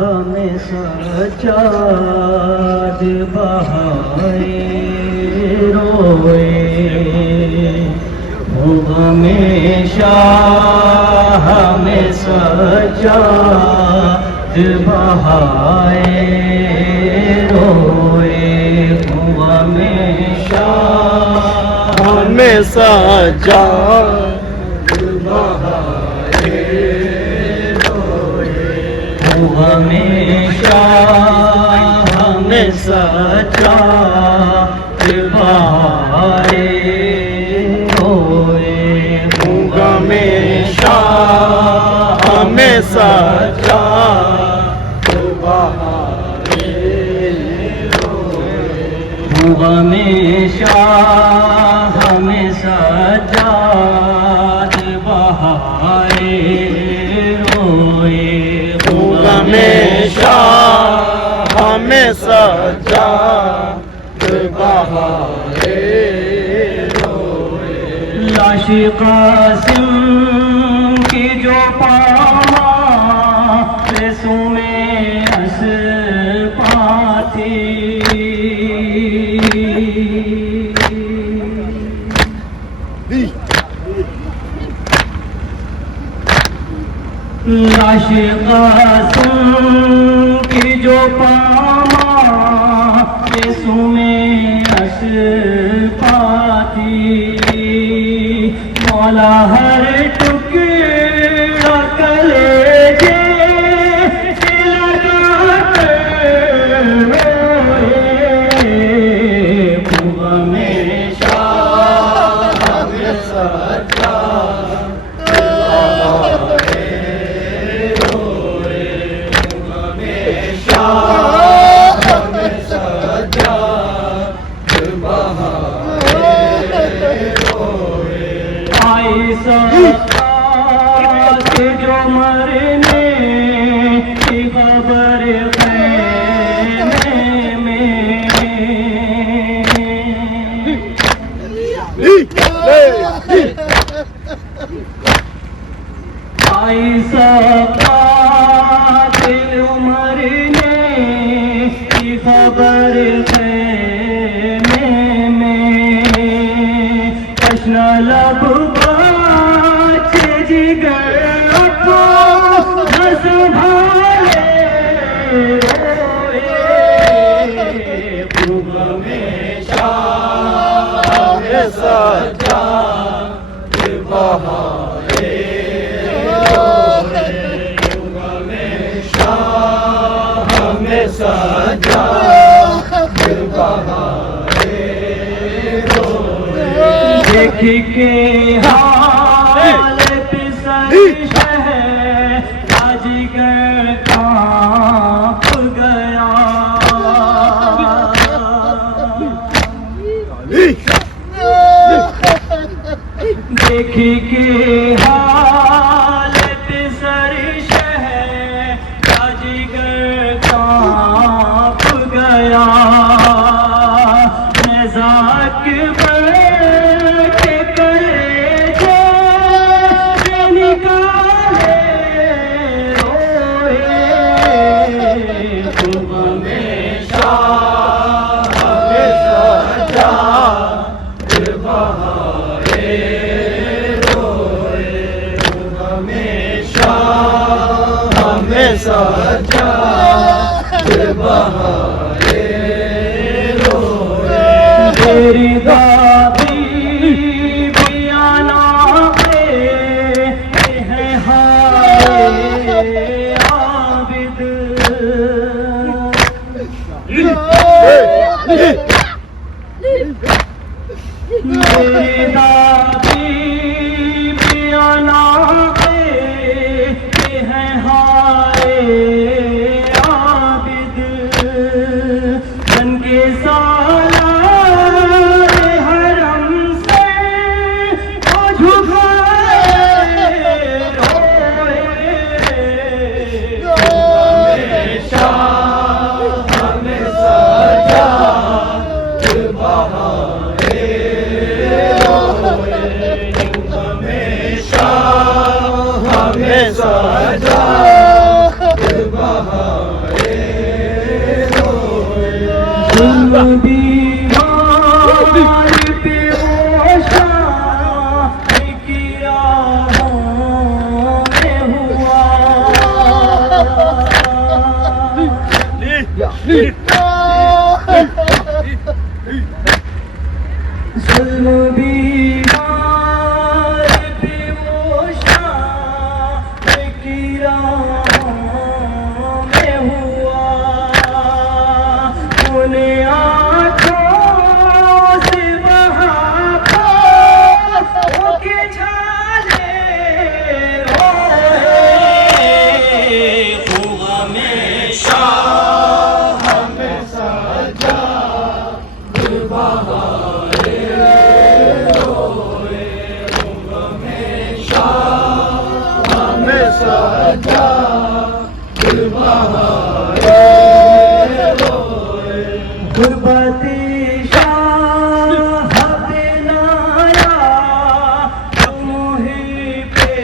हमें सजाद बहाए रोए वो हमेशा हमें सजाद बहाए रोए वो हमेशा हमें सजाद बहाए हमेशा हमें सजाद बहाए रोए हमेशा हमें सजाद बहाए रोए हमेशा हमें सजाद बहाए रोए हमेशा हमें सजाद बहाए रोए लाशी कासिम की जो पामा रेसों में पाती लाशी कासिम की जो पामा रेसों में पाती मौला हर टुकड़ा कलेजे लगाकर रोए हमेशा हमें सजाद बहाए रोए हमेशा हमें सजाद बहाए रोए आई साथ जो मरने की खबर खैमे में आई साथ जो मरने की खबर खैमे में कृष्ण लब जिगर को संभाले रोए हमेशा हमें सजाद बहाए रोए हमेशा हमें सजाद बहाए रोए देख के बाजीगर कांप गया देखी के हालत सरश है बाजीगर कांप गया मजाक के कलेजे निकाले हमेशा हमें सजाद बहाए रोए हमेशा हमें सजाद बहाए रोए तेरी दादी भी आना पे है हाय आबिद मेरी दादी भी आना पे है हाय आबिद बन के सालार हरम से झुकाए रोए हमेशा हमें सजाद बहाए रोए हमेशा हमें सजाद बहाए बीमार बेहोशा की राहों में हुआ जुल्म बीमार बेहोशा की राहों में हुआ उन्हें आँखों से बहा के छाले रोए तू हमेशा हमेशा गुरबती शाह बेनाया तुम ही पे